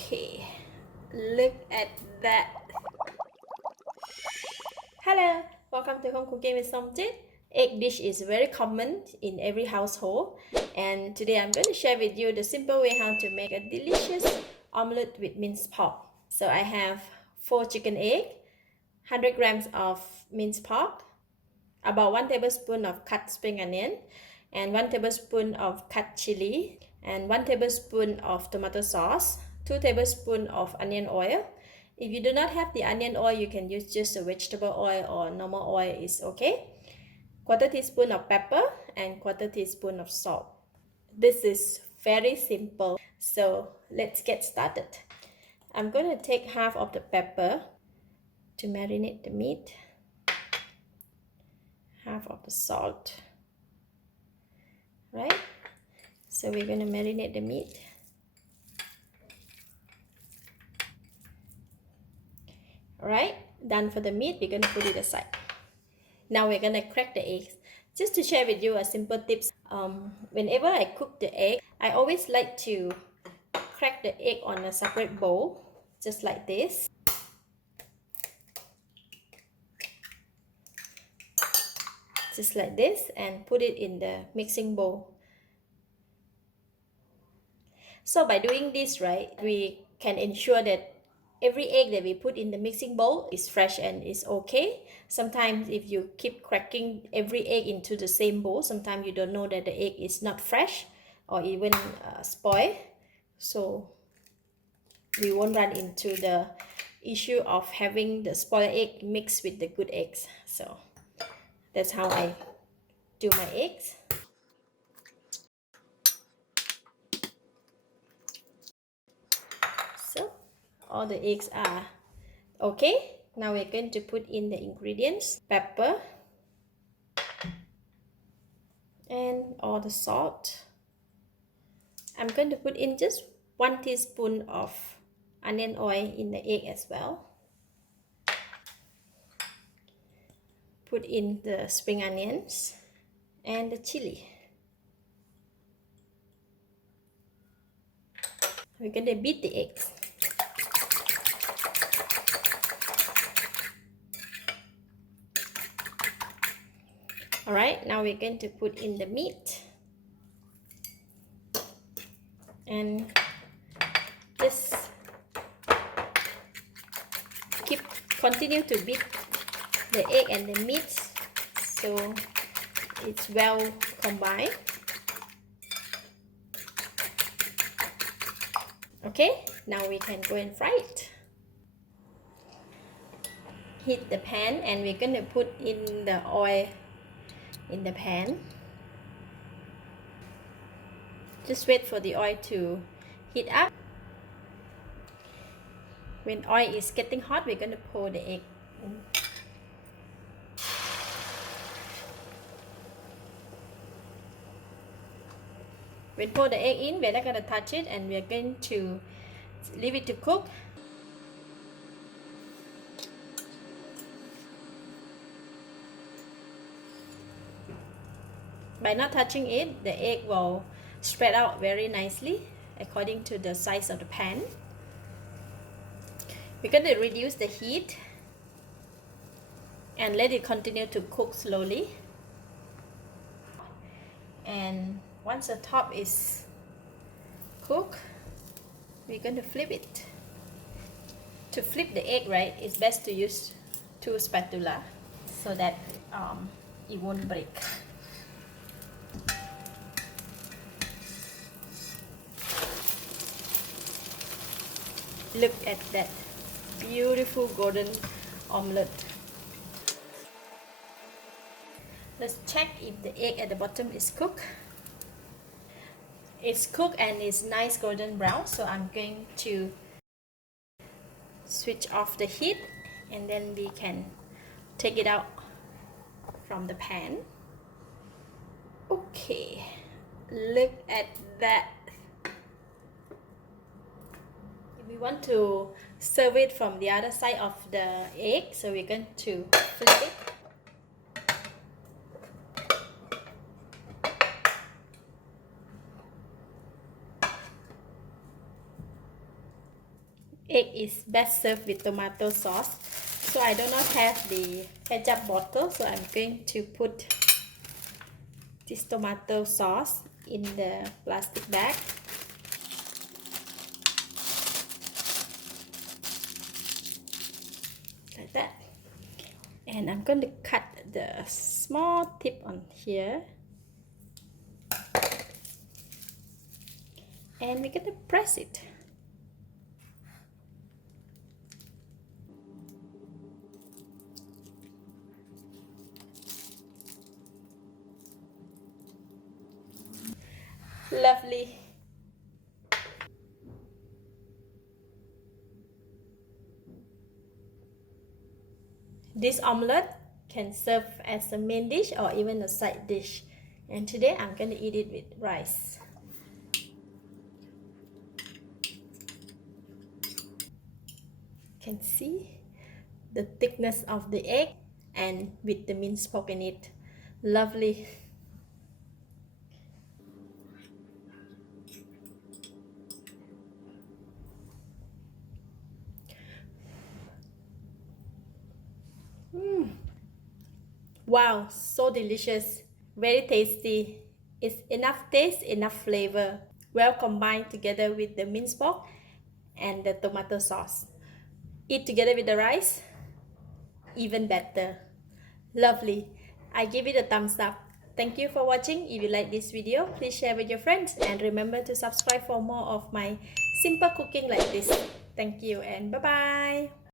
Okay, look at that. Hello, welcome to Home Cooking with Somjit. Egg dish is very common in every household, and today I'm going to share with you the simple way how to make a delicious omelette with minced pork. So I have 4 chicken eggs, 100 grams of minced pork, about 1 tablespoon of cut spring onion, and 1 tablespoon of cut chili, and 1 tablespoon of tomato sauce, 2 tablespoons of onion oil. If you do not have the onion oil, you can use just a vegetable oil or normal oil is okay. Quarter teaspoon of pepper and quarter teaspoon of salt. This is very simple, so let's get started. I'm going to take half of the pepper to marinate the meat, half of the salt, right? So we're going to marinate the meat. Alright, done for the meat, we're going to put it aside. Now we're going to crack the eggs. Just to share with you a simple tips, whenever I cook the egg, I always like to crack the egg on a separate bowl, just like this. Just like this, and put it in the mixing bowl. So by doing this, right, we can ensure that every egg that we put in the mixing bowl is fresh and is okay. Sometimes if you keep cracking every egg into the same bowl, sometimes you don't know that the egg is not fresh or even spoiled. So we won't run into the issue of having the spoiled egg mixed with the good eggs. So that's how I do my eggs. So all the eggs are okay. Now we're going to put in the ingredients: pepper and all the salt. I'm going to put in just 1 teaspoon of onion oil in the egg as well. Put in the spring onions and the chili. We're going to beat the eggs. Alright, now we're going to put in the meat and just continue to beat the egg and the meat so it's well combined. Okay, now we can go and fry it. Heat the pan and we're going to put in the oil in the pan. Just wait for the oil to heat up. When oil is getting hot, we're going to pour the egg in. When pour the egg in, we're not going to touch it and we're going to leave it to cook. By not touching it, the egg will spread out very nicely according to the size of the pan. We're going to reduce the heat and let it continue to cook slowly. And once the top is cooked, we're going to flip it. To flip the egg, right, it's best to use 2 spatula so that it won't break. Look at that beautiful golden omelette. Let's check if the egg at the bottom is cooked. It's cooked and it's nice golden brown, so I'm going to switch off the heat and then we can take it out from the pan. Okay, look at that. We want to serve it from the other side of the egg, so we're going to flip it. egg is best served with tomato sauce. So I do not have the ketchup bottle, so I'm going to put this tomato sauce in the plastic bag. Like that. And I'm going to cut the small tip on here. And we're going to press it. Lovely. This omelette can serve as a main dish or even a side dish. And today I'm going to eat it with rice. You can see the thickness of the egg and with the minced pork in it. Lovely. Wow, so delicious, very tasty. It's enough taste, enough flavor, well combined together with the minced pork and the tomato sauce. Eat together with the rice, even better. Lovely. I give it a thumbs up. Thank you for watching. If you like this video, please share with your friends and remember to subscribe for more of my simple cooking like this. Thank you and bye bye.